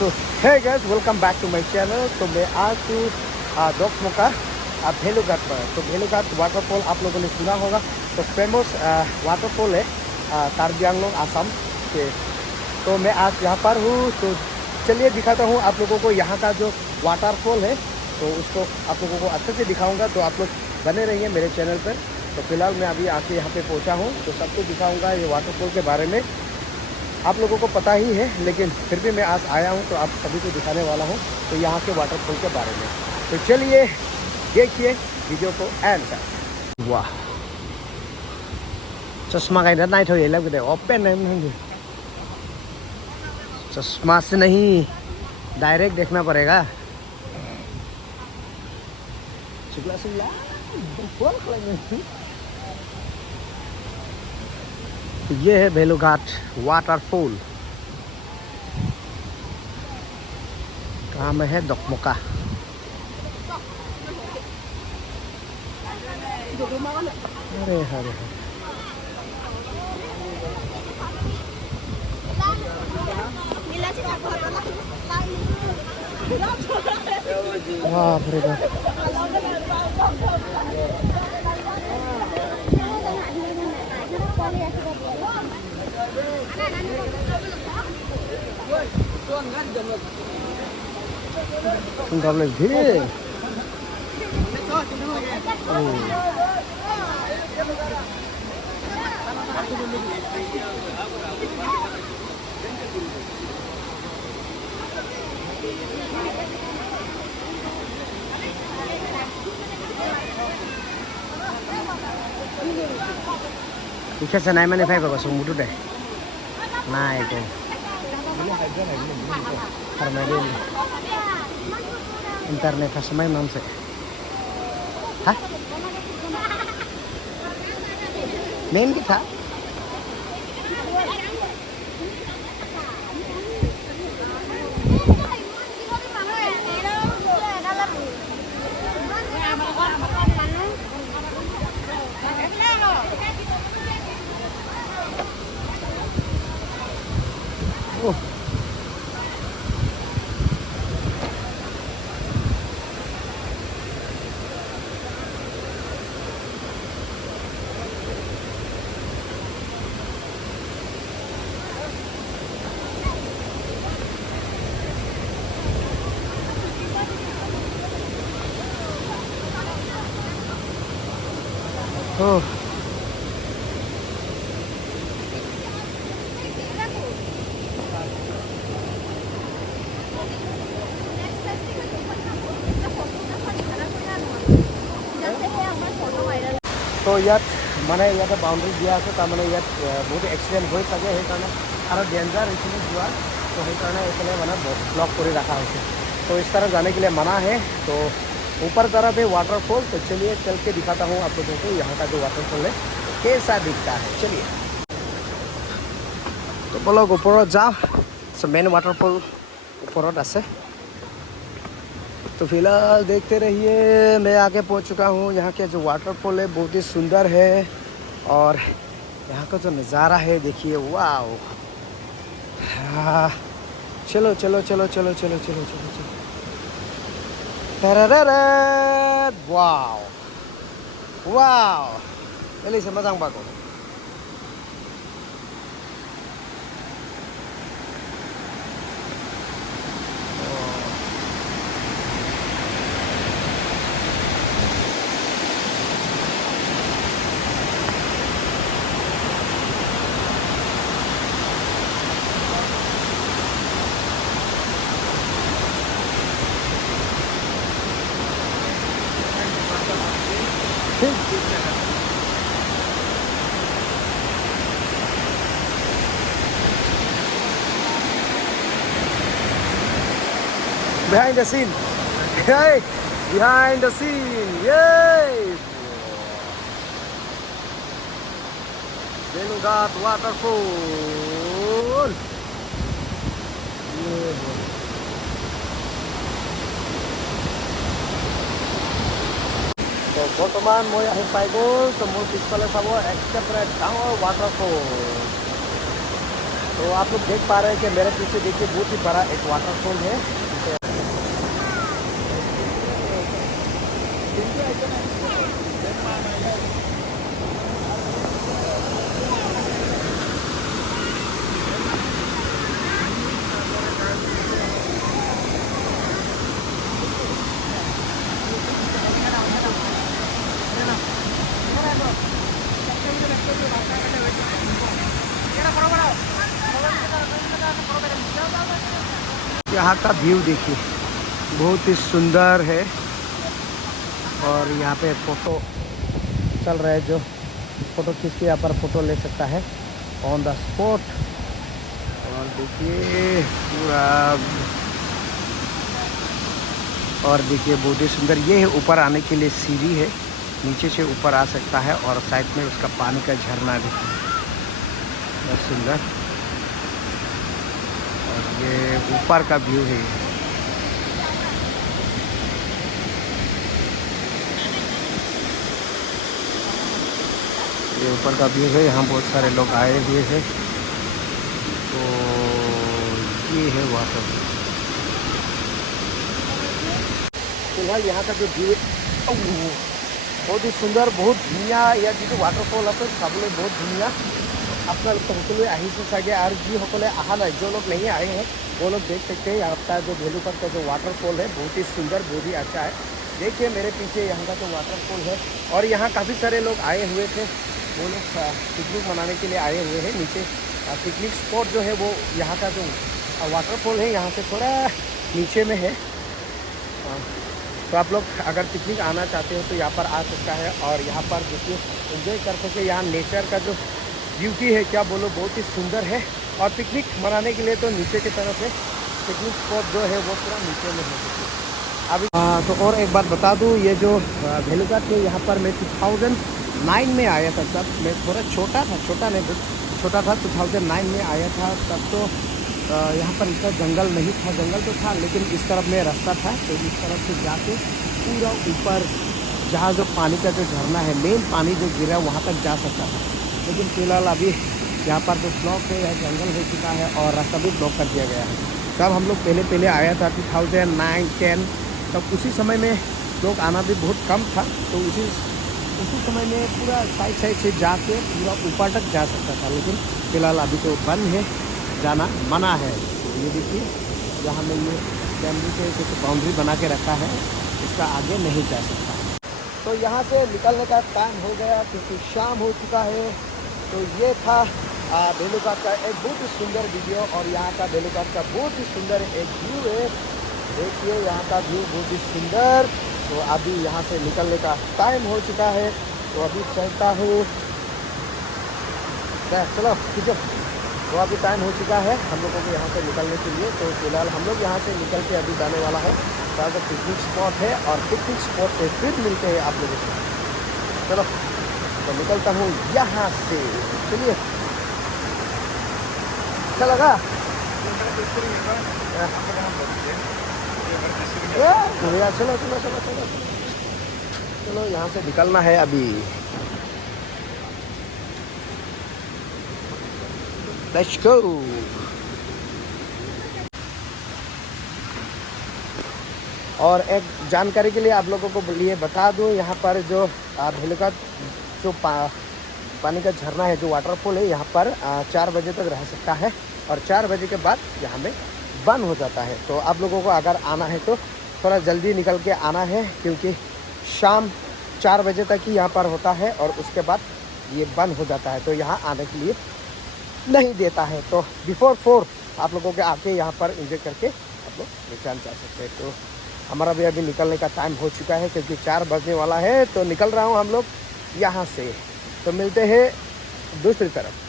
So hey guys, welcome back to my channel. तो मैं आज हूँ दोकमोका भेलूघाट पर। तो भेलूघाट वाटरफॉल आप लोगों ने सुना होगा। तो फेमस वाटरफॉल है कार्बी आंगलोंग आसाम के। तो मैं आज यहाँ पर हूँ। तो चलिए दिखाता हूँ आप लोगों को यहाँ का जो वाटरफॉल है, तो उसको आप लोगों को अच्छे से दिखाऊंगा। तो आप लोग बने रहिए मेरे चैनल पर। तो फिलहाल मैं अभी आके यहाँ पे पहुँचा हूँ, तो सबको दिखाऊंगा ये वाटरफॉल के बारे में। आप लोगों को पता ही है, लेकिन फिर भी मैं आज आया हूँ तो आप सभी को दिखाने वाला हूँ तो यहाँ के वाटरफॉल के बारे में। तो चलिए देखिए वीडियो को एंड तक। वाह, चश्मा का इधर नहीं थोड़ी लग रहा है, ओपन नहीं, चश्मा से नहीं डायरेक्ट देखना पड़ेगा। ये है भेलूघाट वाटरफॉल, कहाँ में है? दोकमोका। अरे अरे बाप रे बाप। Ikasa naik mana file bagus mudu deh. Naik deh. Karena dia internet kasih main namse. Hah? Main kita? Oh. तो यार मैंने यहाँ बाउंड्री दिया है, तो मैंने यार बहुत एक्सीडेंट हो सके और डेंजार हुआ, तो मैंने ब्लॉक कर रखा है। तो इस तरह जाने के लिए मना है। तो ऊपर तरफ है वाटरफॉल। तो चलिए चल के दिखाता हूँ आप लोगों को यहाँ का जो वाटरफॉल है कैसा दिखता है। चलिए तो बोलो ऊपर जाओ। सो मेन वाटरफॉल ऊपर आसे। तो फिलहाल देखते रहिए, मैं आगे पहुंच चुका हूं। यहाँ के जो वाटरफॉल है बहुत ही सुंदर है, और यहाँ का जो नज़ारा है देखिए, वाह। हाँ, चलो चलो चलो चलो चलो चलो चलो चलो। वाह वाह, ini semasang bago. Behind the scene. Hey, behind the scene. Yay! भेलूघाट waterfall. तो बर्तमान मैं आহি पाई गल। तो मोर पिछफाले चाब एकेबारे डाঙर वाटरफॉल। तो आप लोग देख पा रहे हैं कि मेरे पीछे देखिए बहुत ही बड़ा एक वाटरफॉल है। यहाँ का व्यू देखिए बहुत ही सुंदर है। और यहाँ पे फ़ोटो चल रहा है, जो फ़ोटो खींच के यहाँ पर फ़ोटो ले सकता है ऑन द स्पॉट। और देखिए पूरा, और देखिए बहुत ही सुंदर। ये है ऊपर आने के लिए सीढ़ी है, नीचे से ऊपर आ सकता है। और साइड में उसका पानी का झरना भी बहुत सुंदर। और ये ऊपर का व्यू है। ये ऊपर का व्यू है, यहाँ बहुत सारे लोग आए हुए हैं। तो ये है वाटर। फिलहाल यहाँ का जो व्यू बहुत ही सुंदर, बहुत धुनिया। या जो वाटरफॉल है चाबले बहुत धुनिया। अपना सकते आहिसे चागे और जिसने अहा ना, जो लोग नहीं आए हैं वो लोग देख सकते हैं। यहाँ का जो भेलुघाट का जो वाटरफॉल है बहुत ही सुंदर, बहुत ही अच्छा है। देखिए मेरे पीछे यहाँ का जो वाटरफॉल है। और यहाँ काफ़ी सारे लोग आए हुए थे, वो लोग पिकनिक मनाने के लिए आए हुए हैं। नीचे पिकनिक स्पॉट जो है वो यहाँ का जो वाटरफॉल है यहाँ से थोड़ा नीचे में है। तो आप लोग अगर पिकनिक आना चाहते हो तो यहाँ पर आ सकता है। और यहाँ पर देखिए एंजॉय कर सके। यहाँ नेचर का जो ब्यूटी है क्या बोलो, बहुत ही सुंदर है। और पिकनिक मनाने के लिए तो नीचे की तरफ है, पिकनिक स्पॉट जो है वो पूरा नीचे में है। अभी तो और एक बात बता दूँ, ये जो भेलुघाट है यहाँ पर मैं 2009 में आया था। तब मैं थोड़ा छोटा था, छोटा था 2009 में आया था। तब तो यहाँ पर इतना जंगल नहीं था, जंगल तो था लेकिन इस तरफ में रास्ता था। तो इस तरफ से जाके पूरा ऊपर जहाँ जो पानी का जो झरना है, मेन पानी जो गिरा वहाँ तक जा सकता था। लेकिन फ़िलहाल अभी यहाँ पर जो ब्लॉक है या जंगल हो चुका है और रास्ता भी ब्लॉक कर दिया गया है। तब हम लोग पहले आया था 2009-10, तब उसी समय में लोग आना भी बहुत कम था। तो उसी समय में पूरा साइड से जाके पूरा ऊपर तक जा सकता था। लेकिन फ़िलहाल अभी तो बंद है, जाना मना है। तो ये देखिए जहाँ में ये कैमरे से कुछ बाउंड्री बना के रखा है, इसका आगे नहीं जा सकता। तो यहाँ से निकलने का टाइम हो गया क्योंकि शाम हो चुका है। तो ये था भेलुघाट का एक बहुत ही सुंदर वीडियो। और यहाँ का भेलुघाट का बहुत ही सुंदर एक व्यू है। देखिए यहाँ का व्यू बहुत ही सुंदर। तो अभी यहाँ से निकलने का टाइम हो चुका है, तो अभी चलता हूँ। चलो खींचो। तो अभी टाइम हो चुका है हम लोगों को यहाँ से निकलने के लिए। तो फिलहाल हम लोग यहाँ से निकल के अभी जाने वाला है जहाँ का पिकनिक स्पॉट है। और पिकनिक स्पॉट पे फिर मिलते हैं आप लोगों से। चलो तो निकलता हूँ यहाँ से। चलिए, अच्छा लगा? चलो चलो चलो चलो चलो यहाँ से निकलना है अभी। Let's go. और एक जानकारी के लिए आप लोगों को लिए बता दूं, यहाँ पर जो भेलुघाट जो पानी का झरना है, जो वाटरफॉल है, यहाँ पर 4 बजे तक रह सकता है। और 4 बजे के बाद यहाँ में बंद हो जाता है। तो आप लोगों को अगर आना है तो थोड़ा जल्दी निकल के आना है, क्योंकि शाम 4 बजे तक ही यहाँ पर होता है और उसके बाद ये बंद हो जाता है। तो यहाँ आने के लिए नहीं देता है। तो बिफोर 4 आप लोगों के आके यहाँ पर एंजॉय करके आप लोग रिटर्न जा सकते हैं। तो हमारा भी अभी निकलने का टाइम हो चुका है क्योंकि 4 बजने वाला है। तो निकल रहा हूँ हम लोग यहाँ से। तो मिलते हैं दूसरी तरफ।